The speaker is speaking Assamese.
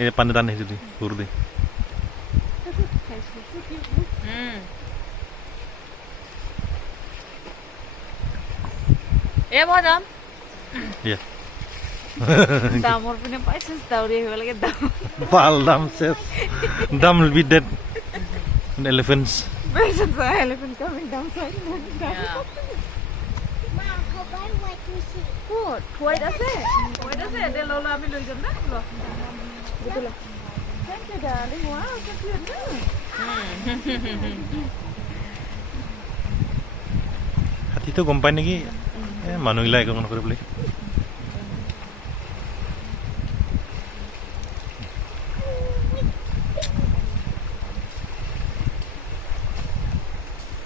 এই পানী টানি যদি ঘূৰ দি এ মই যাম ইয়া দামৰ পিনে পাইছে দাউৰি আহিব লাগে দাম পাল দাম শেষ দাম will be dead elephants Versus the elephant coming down side. Good. Wait a second. Wait a second. The Lola will look at that. Thank you, darling. Wow, so cute. হাতীটো গম পায় নেকি মানুহগিলা একো নকৰে বুলি